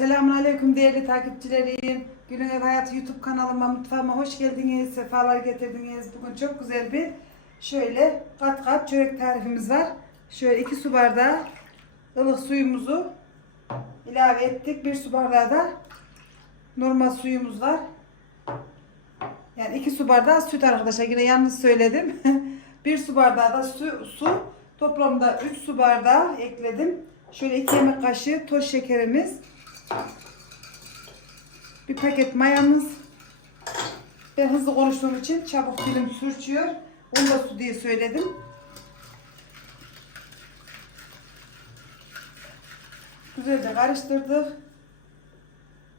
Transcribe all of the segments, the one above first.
Selamun Aleyküm değerli takipçilerim. Günün Ev Hayatı YouTube kanalıma, mutfağıma hoş geldiniz. Sefalar getirdiniz. Bugün çok güzel bir şöyle kat kat çörek tarifimiz var. Şöyle iki su bardağı ılık suyumuzu ilave ettik. Bir su bardağı da normal suyumuz var. Yani iki su bardağı süt arkadaşlar. Yine yanlış söyledim. bir su bardağı da su, su. Toplamda 3 su bardağı ekledim. Şöyle 2 yemek kaşığı toz şekerimiz. Bir paket mayamız. Ben hızlı konuştuğum için çabuk dilim sürçüyor. Onu da su diye söyledim. Güzelce karıştırdık.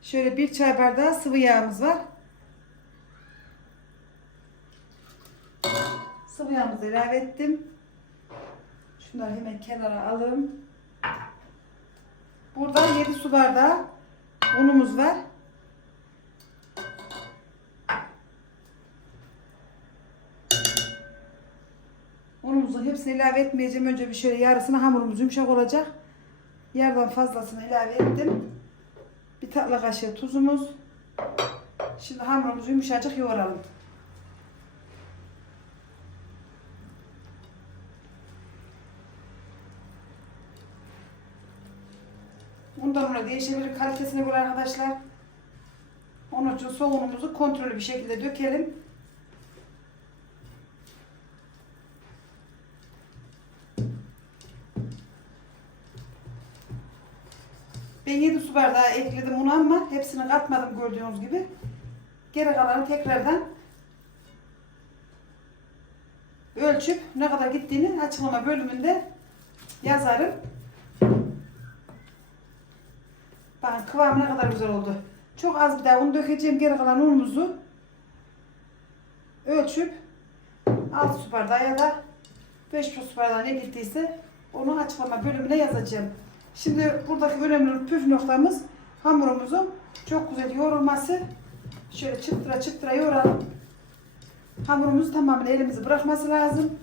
Şöyle bir çay bardağı sıvı yağımız var. Sıvı yağımızı ilave ettim. Şunları hemen kenara alalım. Burada 7 su bardağı unumuz var. Unumuzun hepsini ilave etmeyeceğim. Önce bir şöyle yarısını hamurumuz yumuşak olacak. Yarıdan fazlasını ilave ettim. Bir tatlı kaşığı tuzumuz. Şimdi hamurumuzu yumuşacık yoğuralım. Bundan sonra değişebilir kalitesine göre arkadaşlar. Onun için soğunumuzu kontrollü bir şekilde dökelim. Ben 7 su bardağı ekledim unu ama hepsini katmadım gördüğünüz gibi. Geri kalanı tekrardan ölçüp ne kadar gittiğini açıklama bölümünde yazarım. Bakın kıvamı ne kadar güzel oldu. Çok az bir daha un dökeceğim. Geri kalan unumuzu ölçüp 6 su bardağı ya da 5 su bardağı ne gittiyse onu açıklama bölümüne yazacağım. Şimdi buradaki önemli püf noktamız hamurumuzun çok güzel yoğrulması. Şöyle çıktıra çıktıra yoğuralım. Hamurumuz tamamen elimizi bırakması lazım.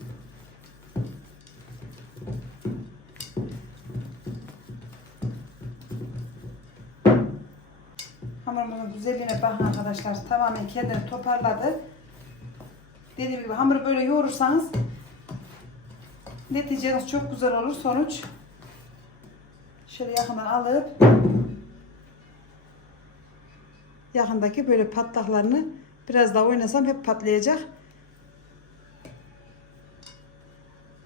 Güzelliğine bakın arkadaşlar. Tamamen kendini toparladı. Dediğim gibi hamuru böyle yoğurursanız neticeniz çok güzel olur sonuç. Şöyle yakından alıp yakındaki böyle patlaklarını biraz daha oynasam hep patlayacak.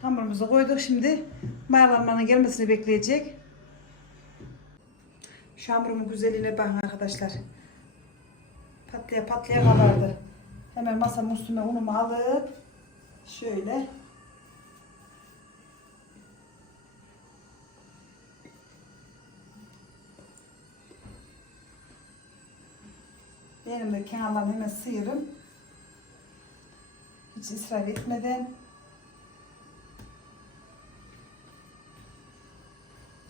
Hamurumuzu koyduk. Şimdi mayalanmanın gelmesini bekleyecek. Şu güzelliğine bakın arkadaşlar. Patlaya patlaya kabardı. Hemen masamın üstüne unumu alıp şöyle Benim de kenarlarını hemen sıyırım. Hiç ısrar etmeden.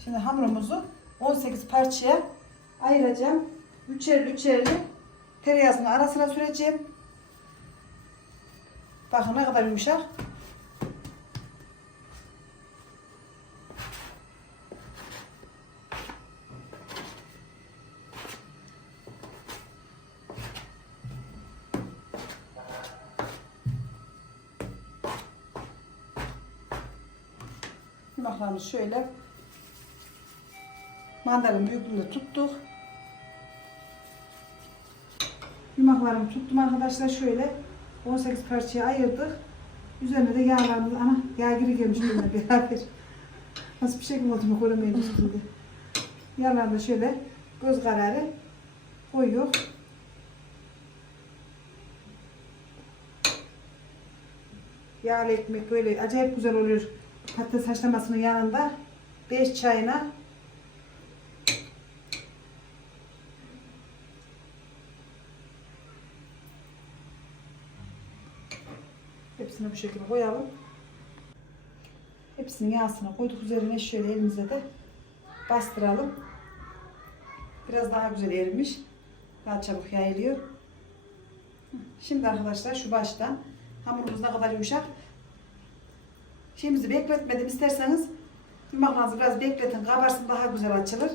Şimdi hamurumuzu 18 parçaya ayıracağım. Üçerli üçerli tereyağını arasına süreceğim. Bakın ne kadar yumuşak. Yumaklarını şöyle mandalin büyüklüğünde tuttuk. Yumaklarımı tuttum arkadaşlar şöyle 18 parçaya ayırdık. Üzerine de yağlarımız ana yağ giri gelmiş beraber. Nasıl bir şekilde olduğunu koymayayım üstünde. Yağlarını şöyle göz kararı koyuyor. Yağlı ekmek böyle acayip güzel oluyor. Patates haşlamasının yanında 5 çayına Hepsini bu şekilde koyalım. Hepsinin yağsını koyduk üzerine şöyle elimize de bastıralım. Biraz daha güzel erimiş. Daha çabuk yayılıyor. Şimdi arkadaşlar şu baştan hamurumuz ne kadar yumuşak. Şeyimizi bekletmedim isterseniz yumaklarınızı biraz bekletin kabarsın daha güzel açılır.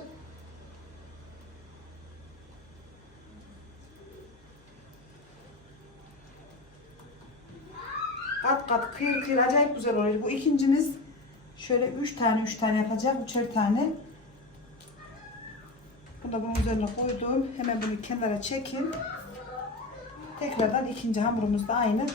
kat kat kıyır kıyır acayip güzel oluyor. Bu ikincimiz şöyle üç tane üç tane yapacağım. Üçer tane. Bunu da bunun üzerine koydum. Hemen bunu kenara çekin. Tekrardan ikinci hamurumuz da aynı.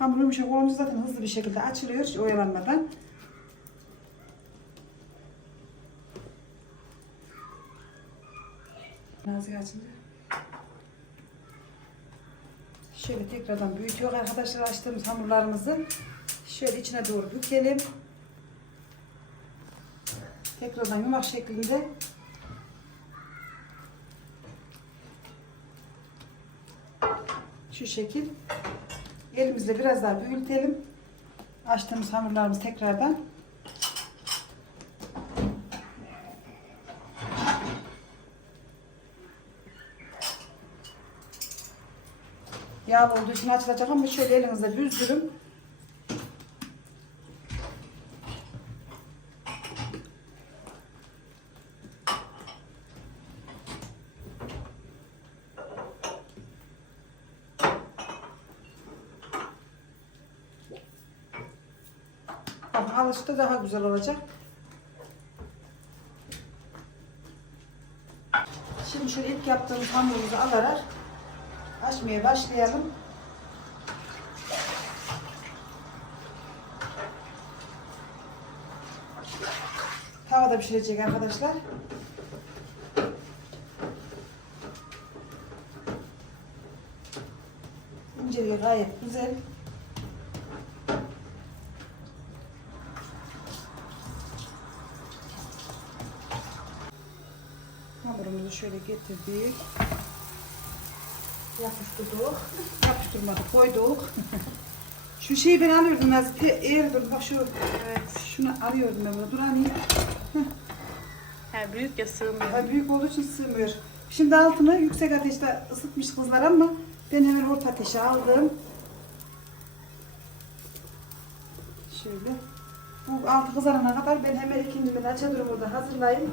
Hamur yumuşak olunca zaten hızlı bir şekilde açılıyor oyalanmadan. Nazik açıldı. Şöyle tekrardan büyütüyor arkadaşlar açtığımız hamurlarımızı. Şöyle içine doğru bükelim. Tekrardan yumak şeklinde. Şu şekil. Elimizle biraz daha büyütelim. Açtığımız hamurlarımız tekrardan. Yağlı olduğu için açılacak ama şöyle elinizle büzdürün. Bak alışta daha güzel olacak. Şimdi şöyle ilk yaptığımız hamurumuzu alarak açmaya başlayalım. Tavada pişirecek arkadaşlar. İnceliği gayet güzel. Hamurumuzu şöyle getirdik. Yapıştırdık. Yapıştırmadık, koyduk. şu şeyi ben alıyordum az eğer dur bak şu evet, şunu alıyordum ben bunu. Dur alayım. Yani büyük ya sığmıyor. Ya büyük olduğu için sığmıyor. Şimdi altını yüksek ateşte ısıtmış kızlar ama ben hemen orta ateşe aldım. Şöyle. Bu altı kızarana kadar ben hemen ikinci bir açı durumu da hazırlayayım.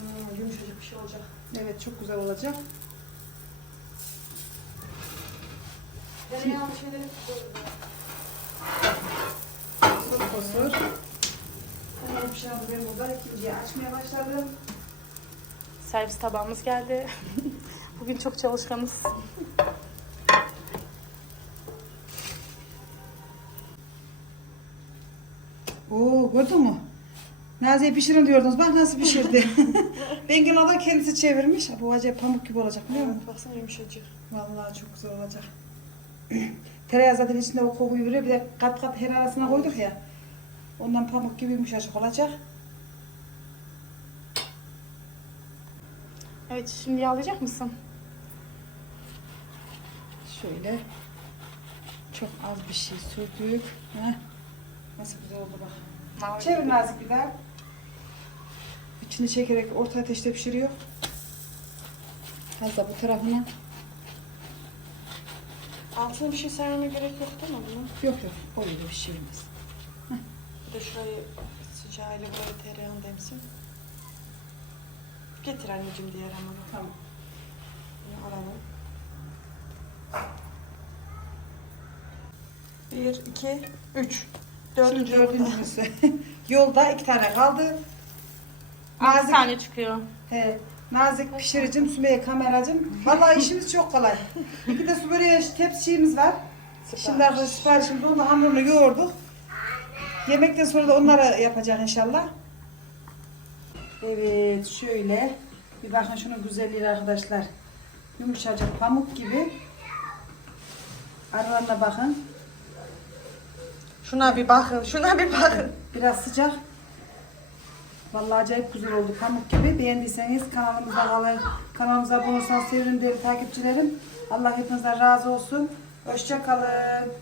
Hmm, yumuşacık bir şey olacak. Evet çok güzel olacak. Tereyağlı şeyleri Fosur fosur. Hemen pişen ben burada ikinciyi açmaya başladım. Servis tabağımız geldi. Bugün çok çalışkanız. Oo gördün mü? Naziye pişirin diyordunuz. Bak nasıl pişirdi. Bengin o da kendisi çevirmiş. Bu acayip pamuk gibi olacak biliyor musun? Baksana yumuşacık. Vallahi çok güzel olacak. Tereyağı zaten içinde o kokuyu veriyor. Bir de kat kat her arasına koyduk ya. Ondan pamuk gibi yumuşacık olacak. Evet şimdi yağlayacak mısın? Şöyle. Çok az bir şey sürdük. Heh. Nasıl güzel oldu bak. Çevir nazik bir daha. İçini çekerek orta ateşte pişiriyor. Da bu tarafına. Altına bir şey sermeme gerek yok değil mi bunun? Yok yok. Öyle bir şey olmaz. Bir de şurayı sıcağıyla böyle tereyağını demsin. Getir anneciğim diğer hamuru. Tamam. Bunu alalım. Bir, iki, üç. Dördüncü, Dördüncü. dördüncüsü. Yolda iki tane kaldı. Nazik, tane çıkıyor. he, nazik pişiricim, Sümeyye kameracım. Vallahi işimiz çok kolay. İki de su böreği tepsiğimiz var. Şimdi arkadaşlar siparişimizi onu hamurunu yoğurduk. Yemekten sonra da onları yapacak inşallah. Evet şöyle. Bir bakın şunun güzelliği arkadaşlar. Yumuşacık pamuk gibi. Aralarına bakın. Şuna bir bakın, şuna bir bakın. Biraz sıcak. Vallahi acayip güzel oldu pamuk gibi. Beğendiyseniz kanalımıza kalın. Kanalımıza abone olsanız sevinirim değerli takipçilerim. Allah hepinizden razı olsun. Hoşça kalın.